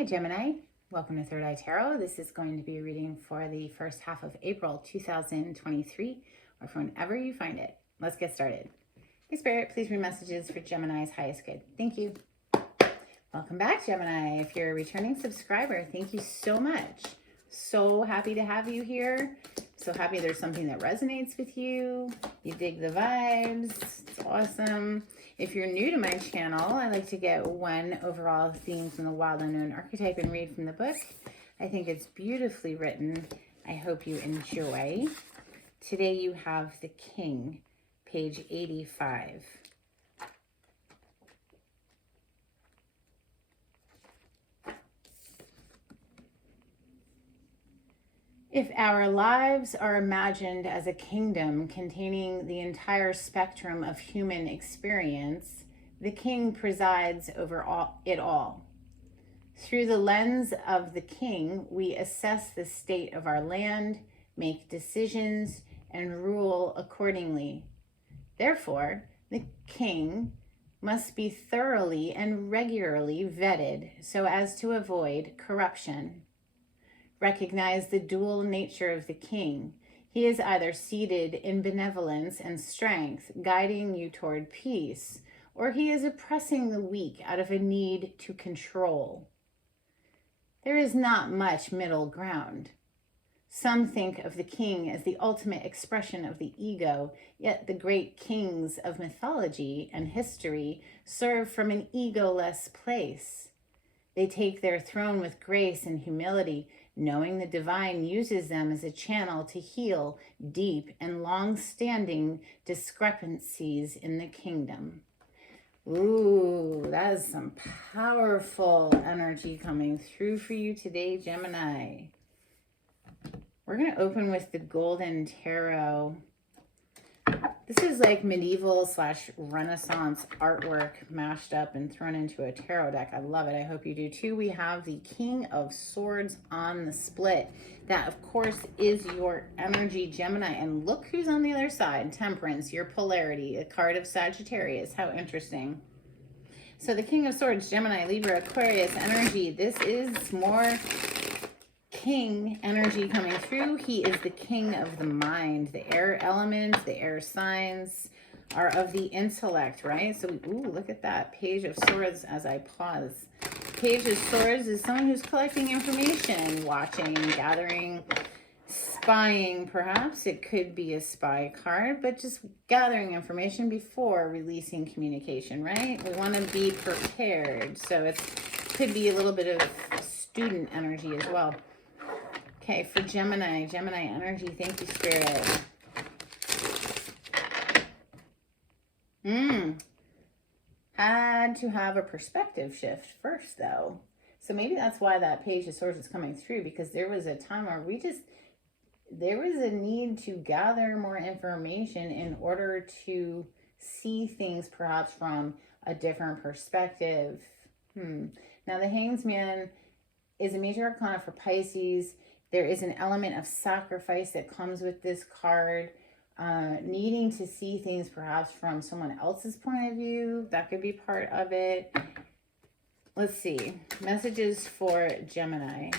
Hi Gemini, welcome to Third Eye Tarot. This is going to be a reading for the first half of April 2023, or for whenever you find it. Let's get started. Hey Spirit, please read messages for Gemini's highest good. Thank you. Welcome back, Gemini. If you're a returning subscriber, thank you so much. So happy to have you here. So happy there's something that resonates with you. You dig the vibes. It's awesome. If you're new to my channel, I like to get one overall theme from the Wild Unknown archetype and read from the book. I think it's beautifully written. I hope you enjoy. Today you have the King, page 85. If our lives are imagined as a kingdom containing the entire spectrum of human experience, the king presides over it all. Through the lens of the king, we assess the state of our land, make decisions, and rule accordingly. Therefore, the king must be thoroughly and regularly vetted so as to avoid corruption. Recognize the dual nature of the king. He is either seated in benevolence and strength, guiding you toward peace, or he is oppressing the weak out of a need to control. There is not much middle ground. Some think of the king as the ultimate expression of the ego, yet the great kings of mythology and history serve from an egoless place. They take their throne with grace and humility, knowing the divine uses them as a channel to heal deep and long-standing discrepancies in the kingdom. Ooh, that is some powerful energy coming through for you today, Gemini. We're going to open with the Golden Tarot. This is like medieval / Renaissance artwork mashed up and thrown into a tarot deck. I love it. I hope you do too. We have the King of Swords on the split. That, of course, is your energy, Gemini. And look who's on the other side. Temperance, your polarity, a card of Sagittarius. How interesting. So the King of Swords, Gemini, Libra, Aquarius energy. This is more king energy coming through. He is the king of the mind. The air element, the air signs are of the intellect, right? So, ooh, look at that. Page of Swords as I pause. Page of Swords is someone who's collecting information, watching, gathering, spying, perhaps. It could be a spy card, but just gathering information before releasing communication, right? We want to be prepared. So it could be a little bit of student energy as well. Okay, for Gemini energy, thank you, Spirit. Had to have a perspective shift first, though. So maybe that's why that Page of Swords is coming through, because there was a time where there was a need to gather more information in order to see things perhaps from a different perspective. Now, the Hanged Man is a major arcana for Pisces. There is an element of sacrifice that comes with this card, needing to see things perhaps from someone else's point of view. That could be part of it. Let's see. Messages for Gemini.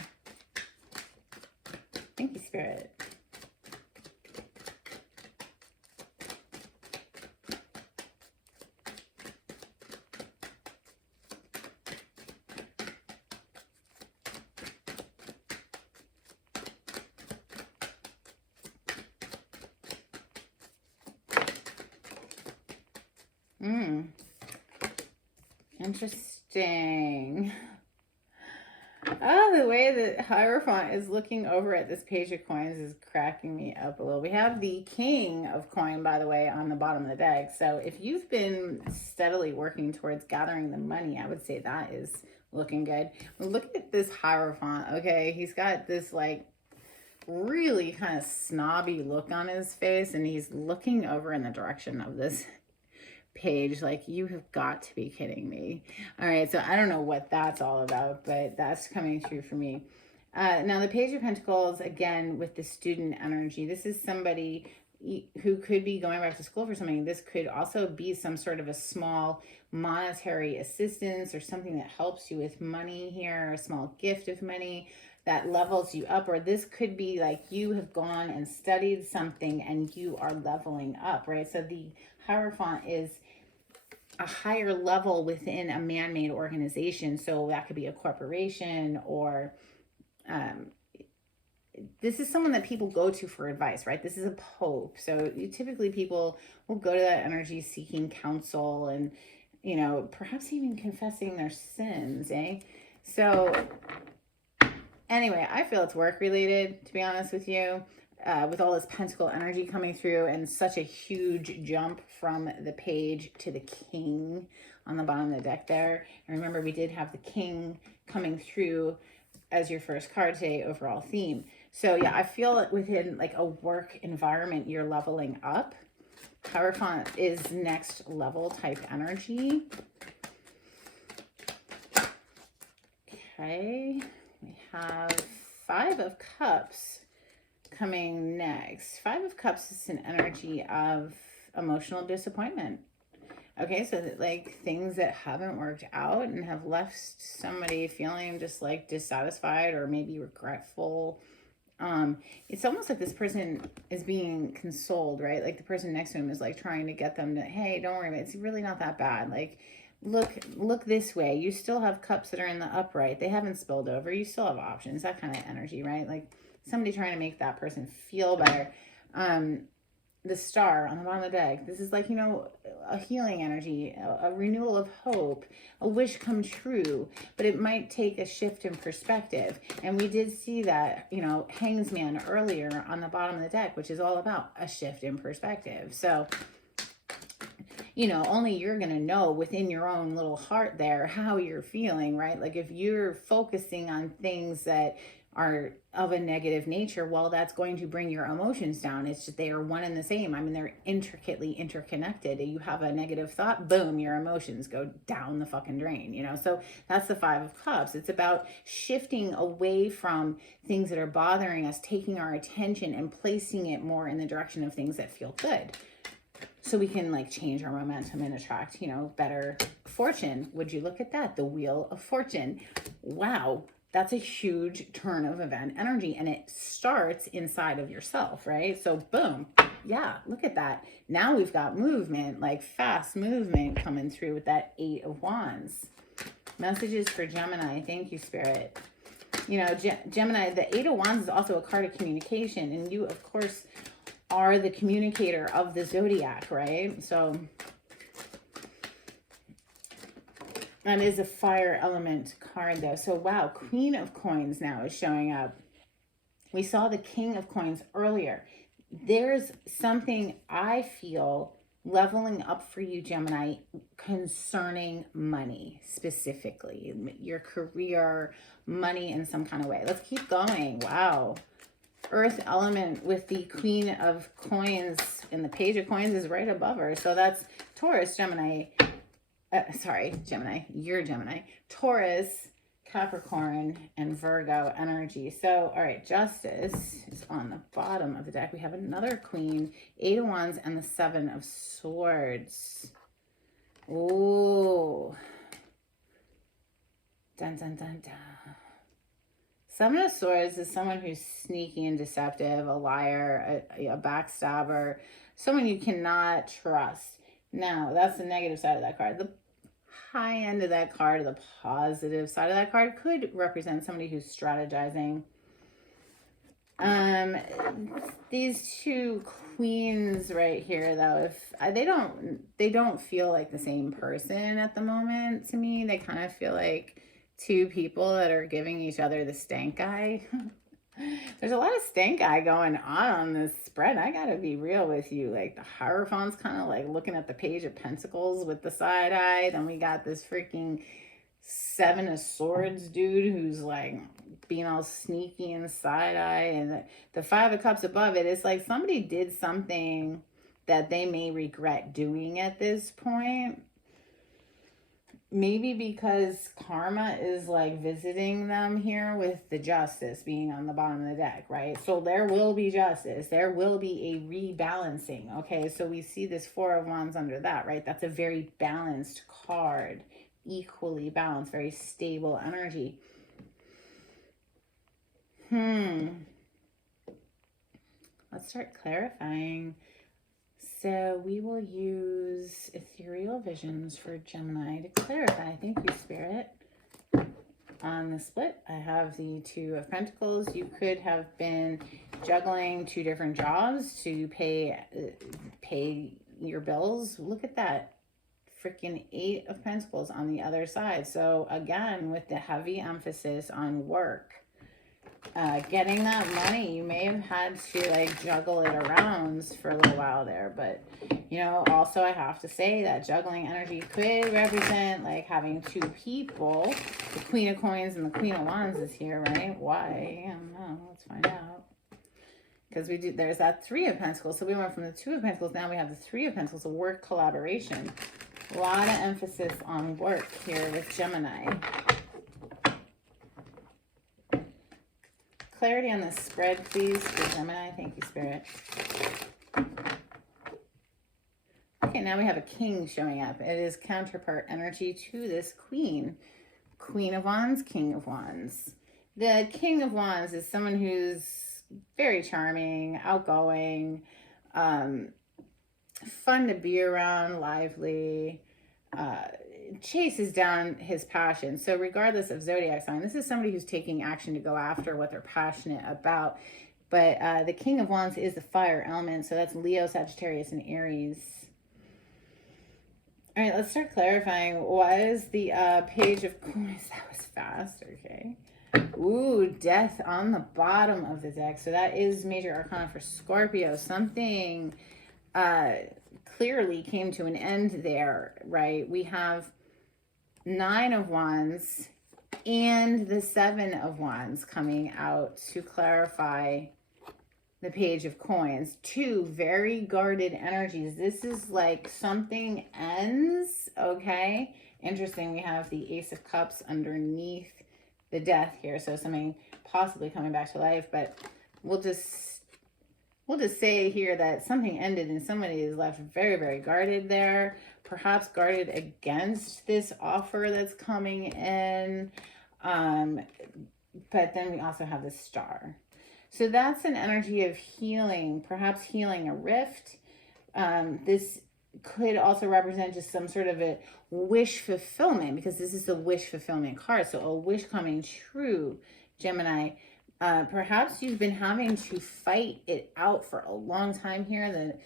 Thank you, Spirit. Interesting. The way that Hierophant is looking over at this Page of Coins is cracking me up a little. We have the King of Coin, by the way, on the bottom of the deck. So if you've been steadily working towards gathering the money, I would say that is looking good. Look at this Hierophant, okay? He's got this like really kind of snobby look on his face, and he's looking over in the direction of this page like, you have got to be kidding me. All right, so I don't know what that's all about, but that's coming through for me. Now the Page of Pentacles, again, with the student energy. This is somebody who could be going back to school for something. This could also be some sort of a small monetary assistance or something that helps you with money here, a small gift of money that levels you up. Or this could be like you have gone and studied something and you are leveling up, right? So the Hierophant is a higher level within a man-made organization. So that could be a corporation, or this is someone that people go to for advice, right? This is a pope. So typically people will go to that energy seeking counsel and, perhaps even confessing their sins, eh? So anyway, I feel it's work related, to be honest with you, with all this pentacle energy coming through and such a huge jump from the page to the king on the bottom of the deck there. And remember, we did have the king coming through as your first card today, overall theme. So yeah, I feel it within like a work environment, you're leveling up. Hierophant is next level type energy. Okay, we have Five of Cups coming next. Five of Cups is an energy of emotional disappointment. Okay, so that, like, things that haven't worked out and have left somebody feeling just like dissatisfied or maybe regretful. It's almost like this person is being consoled, right? Like the person next to him is like trying to get them to, hey, don't worry about it. It's really not that bad. Like, look this way. You still have cups that are in the upright. They haven't spilled over. You still have options. That kind of energy, right? Like somebody trying to make that person feel better. The star on the bottom of the deck, this is like, a healing energy, a renewal of hope, a wish come true, but it might take a shift in perspective. And we did see that, Hangsman earlier on the bottom of the deck, which is all about a shift in perspective. So, only you're going to know within your own little heart there how you're feeling, right? Like if you're focusing on things that are of a negative nature, well, that's going to bring your emotions down. It's just, they are one and the same. I mean, they're intricately interconnected. You have a negative thought, boom, your emotions go down the fucking drain, So that's the Five of Cups. It's about shifting away from things that are bothering us, taking our attention and placing it more in the direction of things that feel good. So we can like change our momentum and attract, better fortune. Would you look at that? The Wheel of Fortune. Wow. That's a huge turn of event energy, and it starts inside of yourself, right? So boom, yeah, look at that. Now we've got movement, like fast movement coming through with that Eight of Wands. Messages for Gemini. Thank you, Spirit. Gemini, the Eight of Wands is also a card of communication, and you, of course, are the communicator of the zodiac, right? So that is a fire element card though. So wow, Queen of Coins now is showing up. We saw the King of Coins earlier. There's something I feel leveling up for you, Gemini, concerning money specifically. Your career, money in some kind of way. Let's keep going. Wow. Earth element with the Queen of Coins, and the Page of Coins is right above her. So that's Taurus, Gemini. Gemini, you're Gemini, Taurus, Capricorn, and Virgo energy. So, all right, Justice is on the bottom of the deck. We have another Queen, Eight of Wands, and the Seven of Swords. Ooh. Dun, dun, dun, dun. Seven of Swords is someone who's sneaky and deceptive, a liar, a backstabber, someone you cannot trust. Now, that's the negative side of that card. The high end of that card, the positive side of that card, could represent somebody who's strategizing. These two queens right here, though, if they don't feel like the same person at the moment to me. They kind of feel like two people that are giving each other the stank eye. There's a lot of stank eye going on this spread. I gotta be real with you. Like the Hierophant's kind of like looking at the Page of Pentacles with the side eye. Then we got this freaking Seven of Swords dude who's like being all sneaky and side eye. And the Five of Cups above it, it's like somebody did something that they may regret doing at this point. maybe because karma is like visiting them here with the justice being on the bottom of the deck, right? So there will be justice. There will be a rebalancing. Okay, so we see this Four of Wands under that, right? That's a very balanced card, equally balanced, very stable energy. Let's start clarifying. So we will use ethereal visions for Gemini to clarify. Thank you, Spirit. On the split, I have the Two of Pentacles. You could have been juggling 2 different jobs to pay your bills. Look at that. Freaking 8 of Pentacles on the other side. So again, with the heavy emphasis on work, getting that money, you may have had to like juggle it around for a little while there, but you know, also I have to say that juggling energy could represent like having 2 people. The Queen of Coins and the Queen of Wands is here, right? Why? I don't know. Let's find out. Because there's that 3 of Pentacles. So we went from the 2 of Pentacles, now we have the 3 of Pentacles, a work collaboration. A lot of emphasis on work here with Gemini. Clarity on the spread, please, for Gemini. Thank you, Spirit. Okay, now we have a king showing up. It is counterpart energy to this queen. Queen of Wands, King of Wands. The King of Wands is someone who's very charming, outgoing, fun to be around, lively, chases down his passion. So regardless of zodiac sign, this is somebody who's taking action to go after what they're passionate about. But the King of Wands is the fire element, so that's Leo, Sagittarius, and Aries. All right, let's start clarifying. What is the Page of Coins? That was fast. Okay. Ooh, Death on the bottom of the deck. So that is major arcana for Scorpio. Something clearly came to an end there, right? We have 9 of Wands and the 7 of Wands coming out to clarify the Page of Coins. 2 very guarded energies. This is like something ends, okay? Interesting, we have the Ace of Cups underneath the Death here, so something possibly coming back to life, but we'll just say here that something ended and somebody is left very, very guarded there, perhaps guarded against this offer that's coming in. But then we also have the Star. So that's an energy of healing, perhaps healing a rift. This could also represent just some sort of a wish fulfillment, because this is the wish fulfillment card. So a wish coming true, Gemini. Perhaps you've been having to fight it out for a long time here. The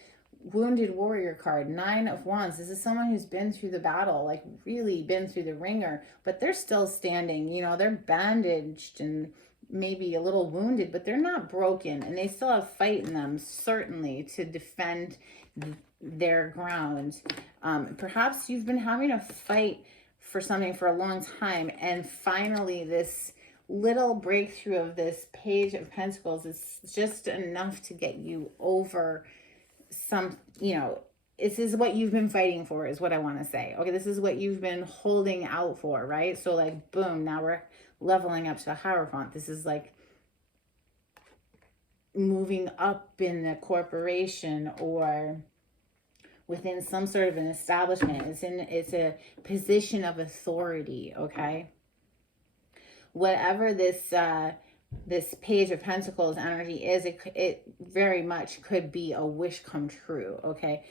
Wounded Warrior card, 9 of Wands. This is someone who's been through the battle, like really been through the ringer, but they're still standing. You know, they're bandaged and maybe a little wounded, but they're not broken, and they still have fight in them, certainly, to defend their ground. Perhaps you've been having to fight for something for a long time, and finally this little breakthrough of this Page of Pentacles is just enough to get you over some, you know, this is what you've been fighting for, is what I want to say. Okay, this is what you've been holding out for, right? So like, boom, now we're leveling up to the Hierophant. This is like moving up in the corporation or within some sort of an establishment. It's a position of authority, okay? Whatever this this Page of Pentacles energy is, it very much could be a wish come true, okay?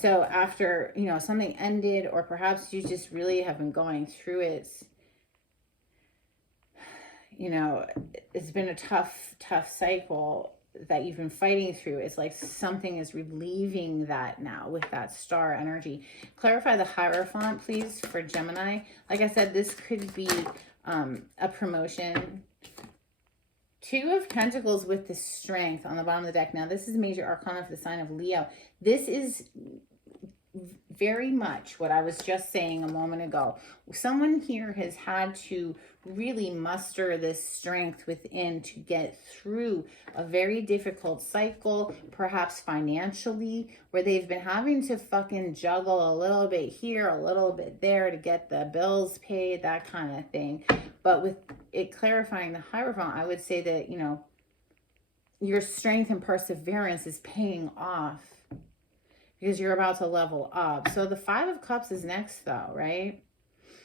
So after, you know, something ended, or perhaps you just really have been going through it, you know, it's been a tough cycle that you've been fighting through. It's like something is relieving that now with that Star energy. Clarify the Hierophant, please, for Gemini. Like I said, this could be a promotion. 2 of Pentacles with the Strength on the bottom of the deck. Now, this is major arcana for the sign of Leo. This is very much what I was just saying a moment ago. Someone here has had to really muster this strength within to get through a very difficult cycle, perhaps financially, where they've been having to fucking juggle a little bit here, a little bit there to get the bills paid, that kind of thing. But with it clarifying the Hierophant, I would say that, you know, your strength and perseverance is paying off because you're about to level up. So the Five of Cups is next though, right?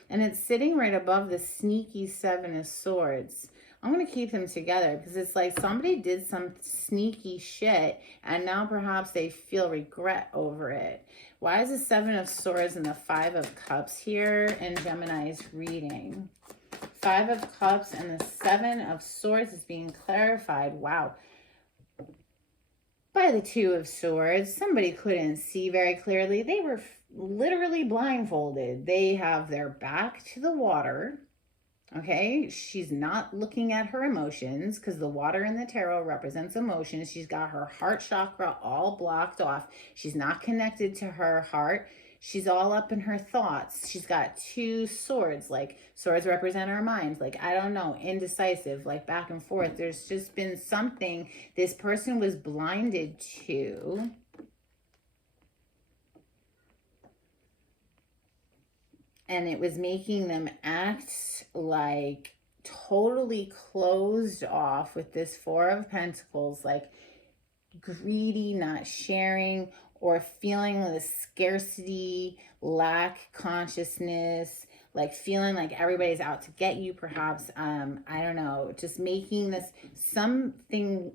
And it's sitting right above the sneaky Seven of Swords. I'm going to keep them together because it's like somebody did some sneaky shit and now perhaps they feel regret over it. Why is the Seven of Swords and the Five of Cups here in Gemini's reading? Five of Cups and the Seven of Swords is being clarified. Wow. By the Two of Swords, somebody couldn't see very clearly. They were literally blindfolded. They have their back to the water. Okay, she's not looking at her emotions because the water in the tarot represents emotions. She's got her heart chakra all blocked off. She's not connected to her heart. She's all up in her thoughts. She's got two swords, like swords represent our minds, like, I don't know, indecisive, like back and forth. There's just been something this person was blinded to. And it was making them act like totally closed off with this Four of Pentacles, like greedy, not sharing, or feeling the scarcity, lack consciousness, like feeling like everybody's out to get you, perhaps. I don't know, just making this, something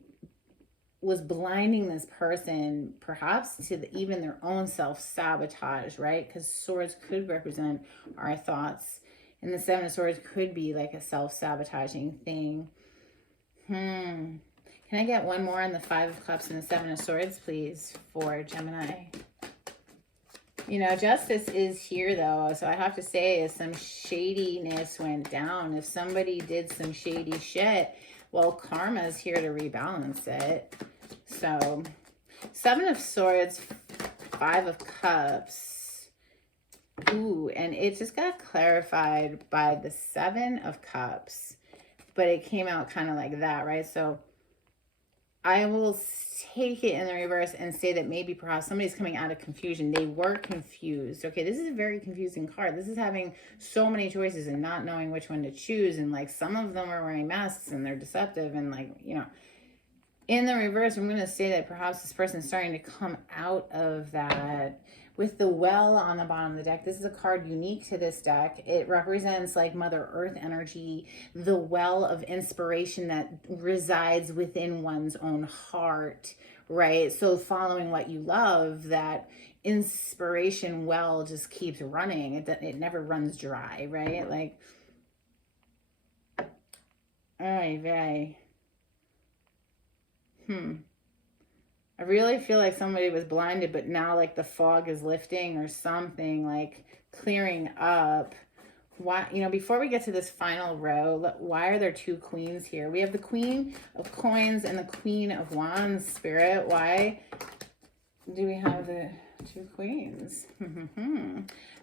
was blinding this person, perhaps to even their own self-sabotage, right? Because swords could represent our thoughts, and the Seven of Swords could be like a self-sabotaging thing. Can I get one more on the Five of Cups and the Seven of Swords, please, for Gemini? You know, justice is here, though, so I have to say, if some shadiness went down, if somebody did some shady shit, well, karma is here to rebalance it. So, Seven of Swords, Five of Cups. Ooh, and it just got clarified by the Seven of Cups, but it came out kind of like that, right? So, I will take it in the reverse and say that maybe perhaps somebody's coming out of confusion. They were confused. Okay, this is a very confusing card. This is having so many choices and not knowing which one to choose. And like some of them are wearing masks and they're deceptive. And like, you know, in the reverse, I'm going to say that perhaps this person is starting to come out of that. With the Well on the bottom of the deck, this is a card unique to this deck. It represents like Mother Earth energy, the well of inspiration that resides within one's own heart, right? So following what you love, that inspiration well just keeps running. It never runs dry, right? Like, ay vey. I really feel like somebody was blinded, but now like the fog is lifting or something, like clearing up. Why, you know, before we get to this final row, why are there two queens here? We have the Queen of Coins and the Queen of Wands, Spirit. Why do we have the two queens?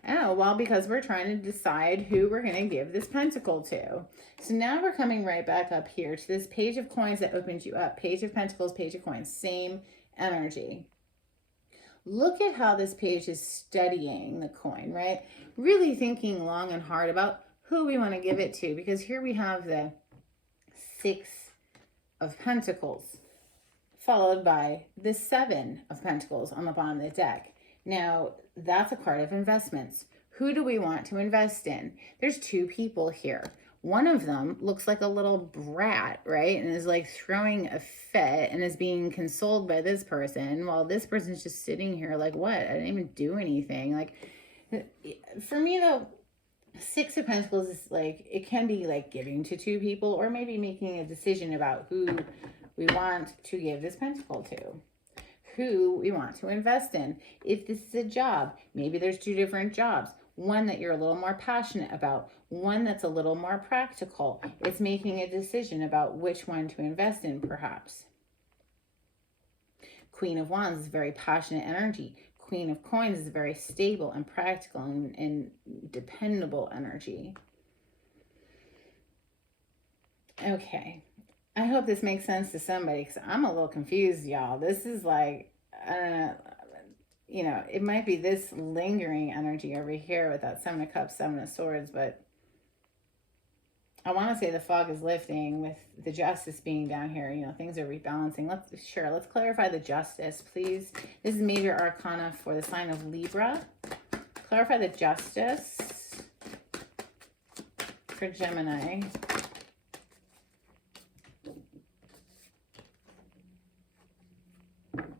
Oh, well, because we're trying to decide who we're going to give this pentacle to. So now we're coming right back up here to this Page of Coins that opened you up. Page of Pentacles, Page of Coins, same energy. Look at how this page is studying the coin, right? Really thinking long and hard about who we want to give it to, because here we have the Six of Pentacles followed by the Seven of Pentacles on the bottom of the deck. Now, that's a card of investments. Who do we want to invest in? There's two people here. One of them looks like a little brat, right? And is like throwing a fit and is being consoled by this person, while this person's just sitting here like, what? I didn't even do anything. Like, for me though, Six of Pentacles is like, it can be like giving to two people or maybe making a decision about who we want to give this pentacle to, who we want to invest in. If this is a job, maybe there's two different jobs. One that you're a little more passionate about, one that's a little more practical. It's making a decision about which one to invest in, perhaps. Queen of Wands is very passionate energy. Queen of Coins is very stable and practical and dependable energy. Okay. I hope this makes sense to somebody, because I'm a little confused, y'all. This is like, you know, it might be this lingering energy over here with that Seven of Cups, Seven of Swords, but I want to say the fog is lifting with the Justice being down here. You know, things are rebalancing. Let's clarify the Justice, please. This is major arcana for the sign of Libra. Clarify the Justice for Gemini.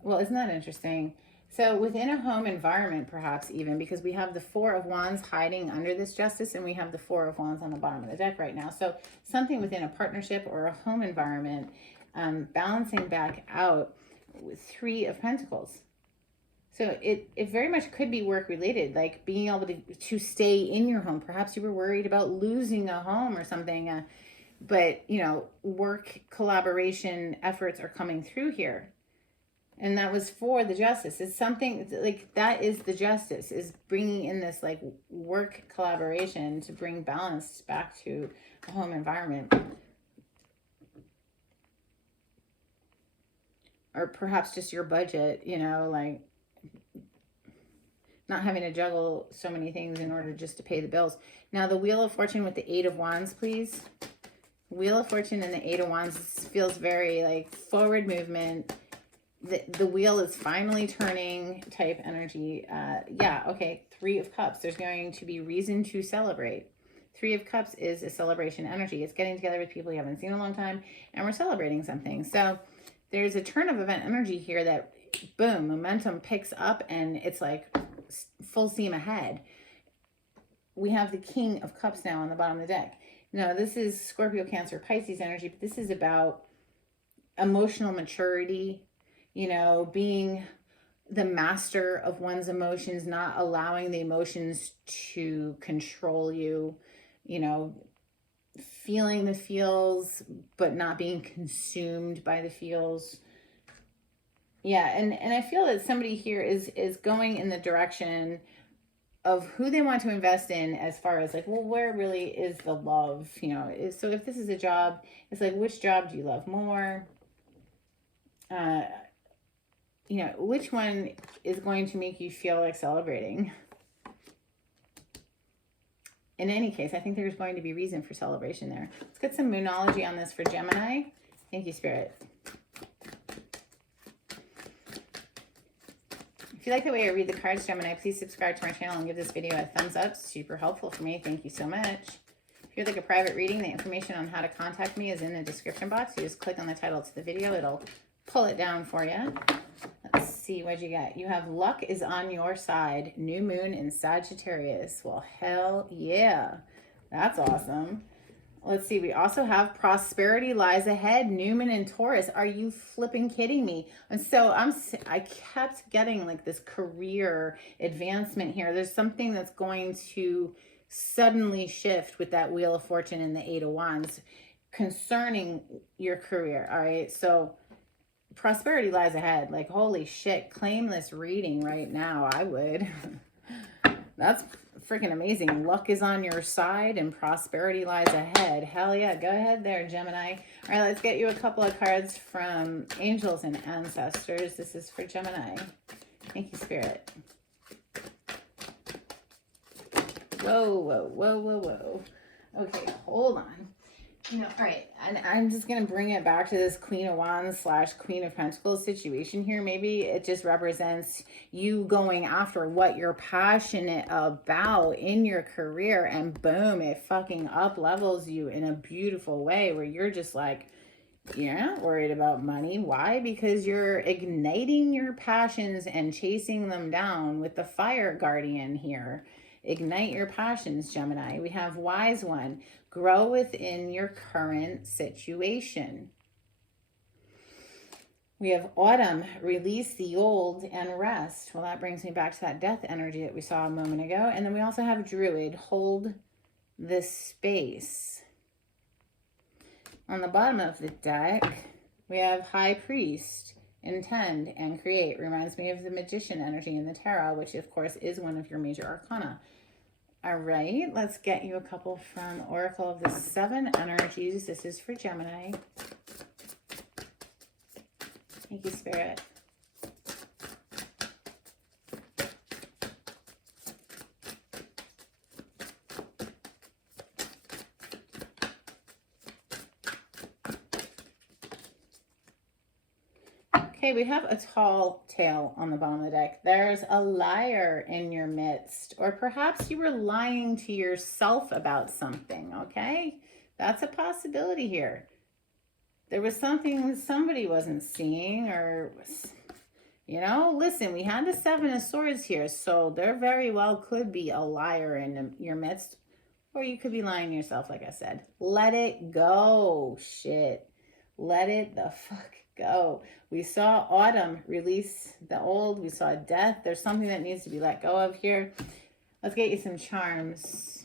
Well, isn't that interesting? So within a home environment, perhaps even, because we have the Four of Wands hiding under this Justice, and we have the Four of Wands on the bottom of the deck right now. So something within a partnership or a home environment, balancing back out with Three of Pentacles. So it very much could be work related, like being able to stay in your home. Perhaps you were worried about losing a home or something, but, you know, work collaboration efforts are coming through here. And that was for the Justice. It's something like that is the Justice, is bringing in this like work collaboration to bring balance back to a home environment. Or perhaps just your budget, you know, like not having to juggle so many things in order just to pay the bills. Now the Wheel of Fortune with the Eight of Wands, please. Wheel of Fortune and the Eight of Wands feels very like forward movement. The wheel is finally turning type energy. Yeah, okay. Three of Cups. There's going to be reason to celebrate. Three of Cups is a celebration energy. It's getting together with people you haven't seen in a long time, and we're celebrating something. So there's a turn of event energy here that, boom, momentum picks up, and it's like full steam ahead. We have the King of Cups now on the bottom of the deck. Now, this is Scorpio, Cancer, Pisces energy, but this is about emotional maturity, you know, being the master of one's emotions, not allowing the emotions to control you, you know, feeling the feels, but not being consumed by the feels. Yeah, and I feel that somebody here is going in the direction of who they want to invest in, as far as like, well, where really is the love, you know? So if this is a job, it's like, which job do you love more? You know, which one is going to make you feel like celebrating? In any case, I think there's going to be reason for celebration there. Let's get some Moonology on this for Gemini. Thank you, Spirit. If you like the way I read the cards, Gemini, please subscribe to my channel and give this video a thumbs up. Super helpful for me. Thank you so much. If you'd like a private reading, the information on how to contact me is in the description box. You just click on the title to the video. It'll pull it down for you. Let's see what you get. You have luck is on your side. New moon in Sagittarius. Well, hell yeah. That's awesome. Let's see. We also have prosperity lies ahead. Newman and Taurus. Are you flipping kidding me? And so I kept getting like this career advancement here. There's something that's going to suddenly shift with that Wheel of Fortune and the Eight of Wands concerning your career. All right. So prosperity lies ahead. Like, holy shit, claim this reading right now. I would. That's freaking amazing. Luck is on your side and prosperity lies ahead. Hell yeah. Go ahead there, Gemini. All right, let's get you a couple of cards from angels and ancestors. This is for Gemini. Thank you, Spirit. Whoa, whoa, whoa, whoa, whoa. Okay, hold on. You know, all right, and I'm just going to bring it back to this Queen of Wands / Queen of Pentacles situation here. Maybe it just represents you going after what you're passionate about in your career, and boom, it fucking up levels you in a beautiful way where you're just like, you're not worried about money. Why? Because you're igniting your passions and chasing them down with the Fire Guardian here. Ignite your passions, Gemini. We have Wise One. Grow within your current situation. We have Autumn. Release the old and rest. Well, that brings me back to that death energy that we saw a moment ago. And then we also have Druid. Hold the space. On the bottom of the deck, we have High Priest intend, and create. Reminds me of the magician energy in the tarot, which of course is one of your major arcana. All right, let's get you a couple from Oracle of the Seven Energies. This is for Gemini. Thank you, Spirit. Okay, we have a tall tale on the bottom of the deck. There's a liar in your midst, or perhaps you were lying to yourself about something, okay? That's a possibility here. There was something somebody wasn't seeing, or, you know, listen, we had the Seven of Swords here, so there very well could be a liar in your midst, or you could be lying to yourself, like I said. Let it go, shit. Let it the fuck go. We saw autumn release the old. We saw death. There's something that needs to be let go of here. Let's get you some charms.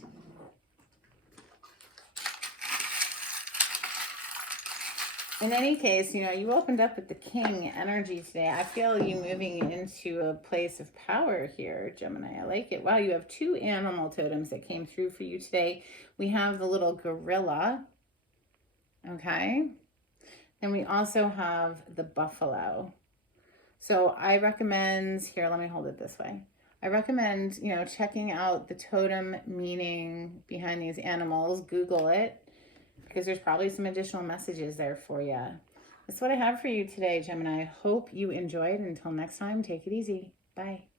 In any case, you know, you opened up with the King energy today. I feel you moving into a place of power here, Gemini. I like it. Wow, you have two animal totems that came through for you today. We have the little gorilla. Okay. And we also have the buffalo. So I recommend, here, let me hold it this way. I recommend, you know, checking out the totem meaning behind these animals. Google it, because there's probably some additional messages there for you. That's what I have for you today, Gemini. I hope you enjoyed. Until next time, take it easy. Bye.